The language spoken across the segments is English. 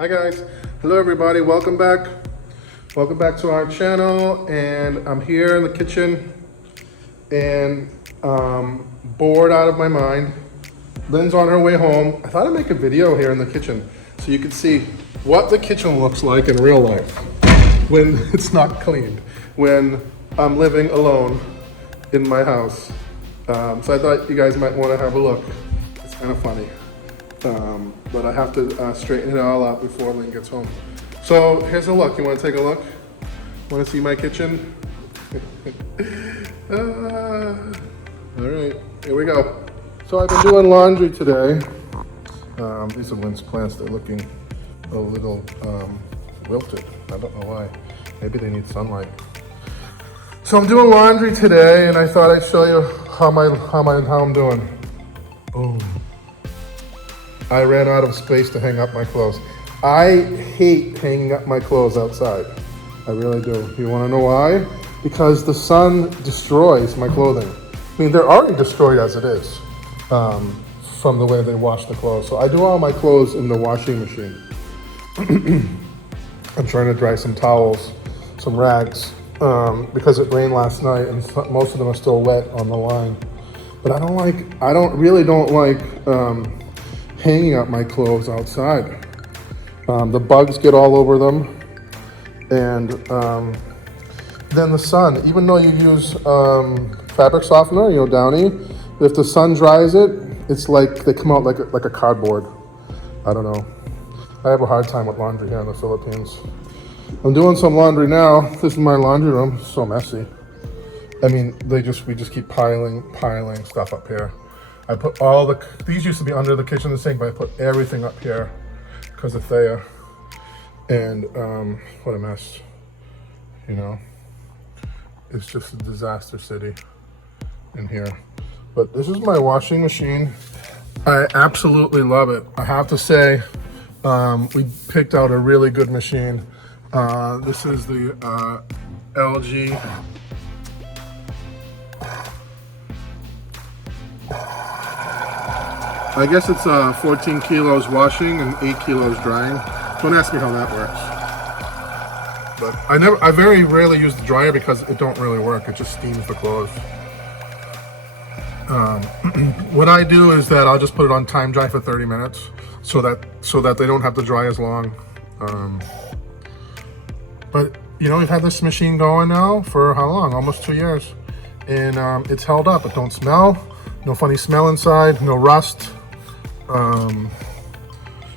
Hi guys, hello everybody, welcome back. Welcome back to our channel, and I'm here in the kitchen and bored out of my mind. Lynn's on her way home. I thought I'd make a video here in the kitchen so you can see what the kitchen looks like in real life when it's not cleaned, when I'm living alone in my house. So I thought you guys might want to have a look. It's kind of funny. But I have to straighten it all out before Lynn gets home. So here's a look. You want to take a look? Want to see my kitchen? All right, here we go. So I've been doing laundry today. These are Lynn's plants. They're looking a little wilted. I don't know why. Maybe they need sunlight. So I'm doing laundry today, and I thought I'd show you how I'm doing. Boom. I ran out of space to hang up my clothes. I hate hanging up my clothes outside. I really do. You want to know why? Because the sun destroys my clothing. I mean, they're already destroyed as it is from the way they wash the clothes. So I do all my clothes in the washing machine. I'm trying to dry some towels, some rags, because it rained last night and most of them are still wet on the line. But I really don't like hanging up my clothes outside. The bugs get all over them, and then the sun, even though you use fabric softener, Downy, if the sun dries it, it's like they come out like a cardboard. I don't know. I have a hard time with laundry here in the Philippines. I'm doing some laundry now. This is my laundry room. It's so messy. I mean, we just keep piling stuff up here. I put these used to be under the kitchen sink, but I put everything up here because of Thea. And what a mess, It's just a disaster city in here. But this is my washing machine. I absolutely love it. I have to say, we picked out a really good machine. This is the LG. I guess it's 14 kilos washing and 8 kilos drying. Don't ask me how that works. But I very rarely use the dryer because it don't really work. It just steams the clothes. What I do is that I'll just put it on time dry for 30 minutes so that they don't have to dry as long. But we've had this machine going now for how long? Almost 2 years. And it's held up. It don't smell. No funny smell inside. No rust.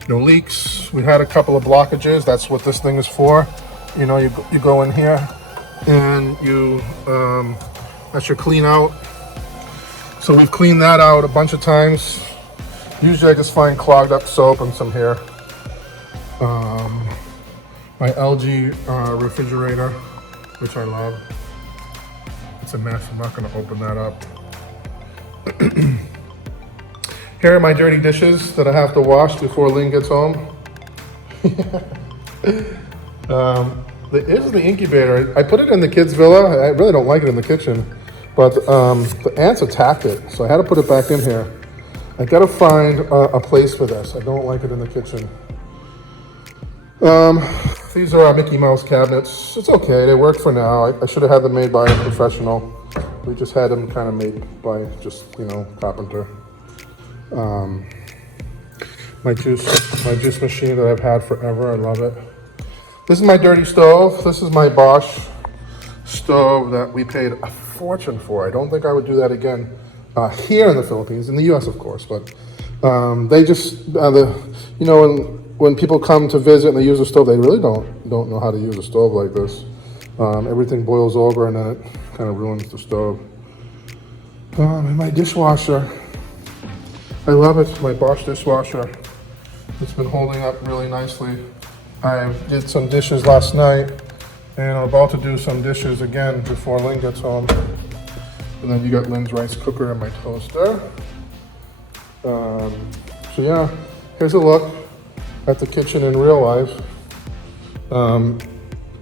No leaks. We had a couple of blockages. That's what this thing is for. You go in here and that's your clean out. So we've cleaned that out a bunch of times. Usually I just find clogged up soap and some hair. My LG refrigerator, which I love. It's a mess. I'm not going to open that up. Here are my dirty dishes that I have to wash before Lynn gets home. This is the incubator. I put it in the kids' villa. I really don't like it in the kitchen, but the ants attacked it, so I had to put it back in here. I gotta find a place for this. I don't like it in the kitchen. These are our Mickey Mouse cabinets. It's okay, they work for now. I should have had them made by a professional. We just had them kind of made by just, carpenter. My juice machine that I've had forever. I love it. This is my dirty stove. This is my Bosch stove that we paid a fortune for. I don't think I would do that again here in the Philippines, in the U.S. of course. But they just when people come to visit and they use a stove, they really don't know how to use a stove like this. Everything boils over and then it kind of ruins the stove. And my dishwasher. I love it, my Bosch dishwasher. It's been holding up really nicely. I did some dishes last night, and I'm about to do some dishes again before Lynn gets home. And then you got Lynn's rice cooker and my toaster. So yeah, here's a look at the kitchen in real life.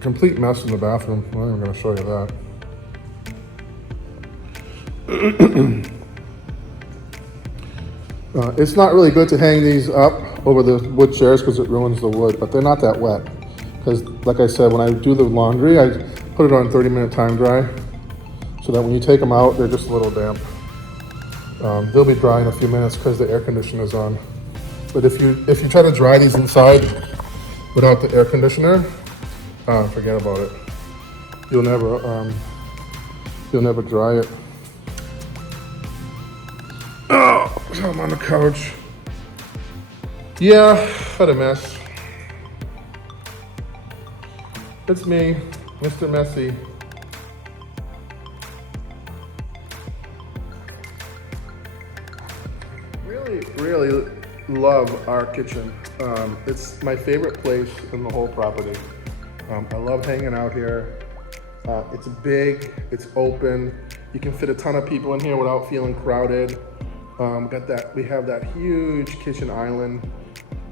Complete mess in the bathroom. I'm not even gonna show you that. It's not really good to hang these up over the wood chairs because it ruins the wood, but they're not that wet. Because like I said, when I do the laundry, I put it on 30-minute time dry so that when you take them out, they're just a little damp. They'll be dry in a few minutes because the air conditioner is on. But if you try to dry these inside without the air conditioner, forget about it. You'll never dry it. Oh, I'm on the couch. Yeah, what a mess. It's me, Mr. Messy. Really love our kitchen. It's my favorite place in the whole property. I love hanging out here. It's big, it's open. You can fit a ton of people in here without feeling crowded. We have that huge kitchen island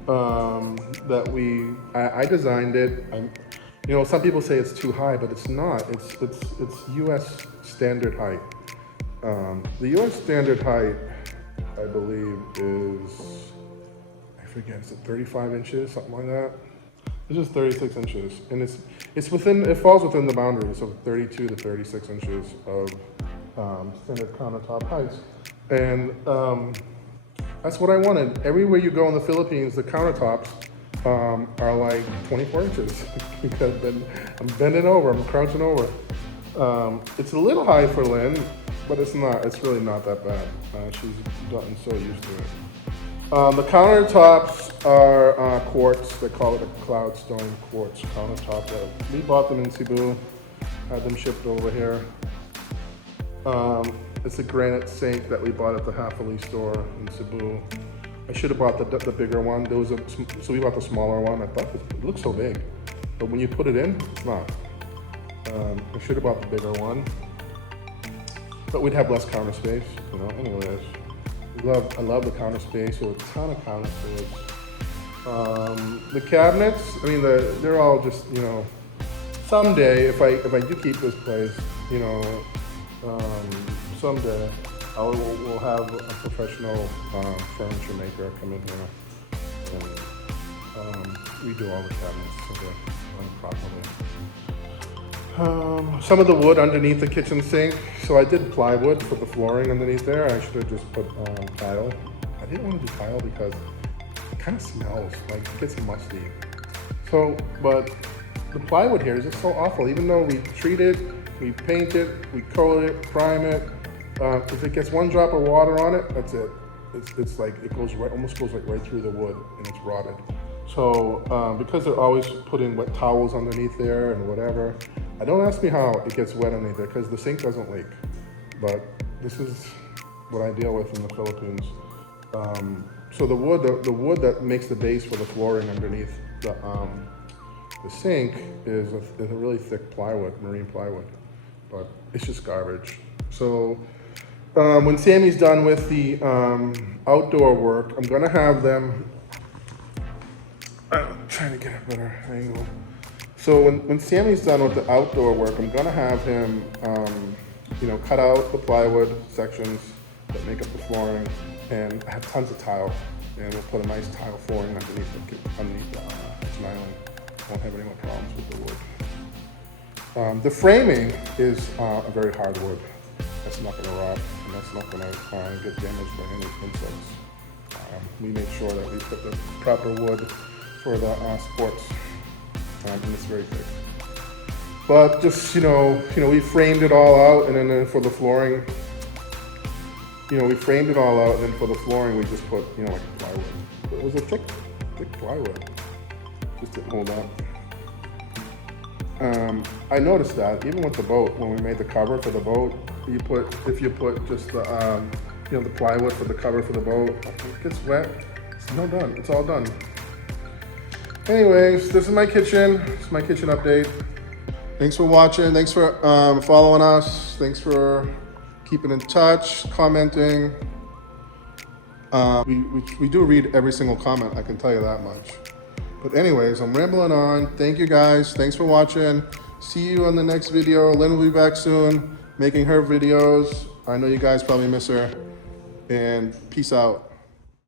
that I designed it. You know, some people say it's too high, but it's not. It's U.S. standard height. The U.S. standard height, I believe, is, I forget, is it 35 inches, something like that? This is 36 inches, and it falls within the boundaries of 32 to 36 inches of standard countertop heights. And that's what I wanted. Everywhere you go in the Philippines, the countertops are like 24 inches. Because I'm bending over, I'm crouching over. It's a little high for Lynn, but it's really not that bad. She's gotten so used to it. The countertops are quartz. They call it a Cloudstone quartz countertop. We bought them in Cebu, had them shipped over here. It's a granite sink that we bought at the Hafali store in Cebu. I should have bought the bigger one. So we bought the smaller one. I thought it looked so big, but when you put it in, it's not. I should have bought the bigger one, but we'd have less counter space, you know. Anyways, I love the counter space. So a ton of counter space. The cabinets, I mean, they're all just, you know. Someday, if I do keep this place, you know, someday we'll have a professional furniture maker come in here and redo all the cabinets so they're done properly. Some of the wood underneath the kitchen sink. So I did plywood for the flooring underneath there. I should have just put tile. I didn't want to do tile because it kind of smells, like it gets musty. So, but the plywood here is just so awful. Even though we treat it, we paint it, we coat it, prime it. If it gets one drop of water on it, that's it. It's like it goes almost goes like right through the wood, and it's rotted. So because they're always putting wet towels underneath there and whatever, don't ask me how it gets wet underneath there because the sink doesn't leak. But this is what I deal with in the Philippines. So the wood that makes the base for the flooring underneath the sink is a really thick plywood, marine plywood, but it's just garbage. So when Sammy's done with the outdoor work, I'm gonna have them, I'm trying to get a better angle. So when Sammy's done with the outdoor work, I'm gonna have him, you know, cut out the plywood sections that make up the flooring, and I have tons of tile, and we'll put a nice tile flooring underneath the kitchen island. Won't have any more problems with the wood. The framing is a very hard wood. That's not gonna rot, and that's not gonna get damaged by any insects. We made sure that we put the proper wood for the supports, and it's very thick. But just, you know, we framed it all out, and then for the flooring, we framed it all out, and then for the flooring, we just put, like plywood. It was a thick plywood. Just didn't hold up. I noticed that even with the boat, when we made the cover for the boat, if you put just the, the plywood for the cover for the boat, it gets wet. It's no done. It's all done. Anyways, this is my kitchen. This is my kitchen update. Thanks for watching. Thanks for following us. Thanks for keeping in touch, commenting. We do read every single comment, I can tell you that much. But anyways, I'm rambling on. Thank you guys. Thanks for watching. See you on the next video. Lynn will be back soon, making her videos. I know you guys probably miss her. And peace out.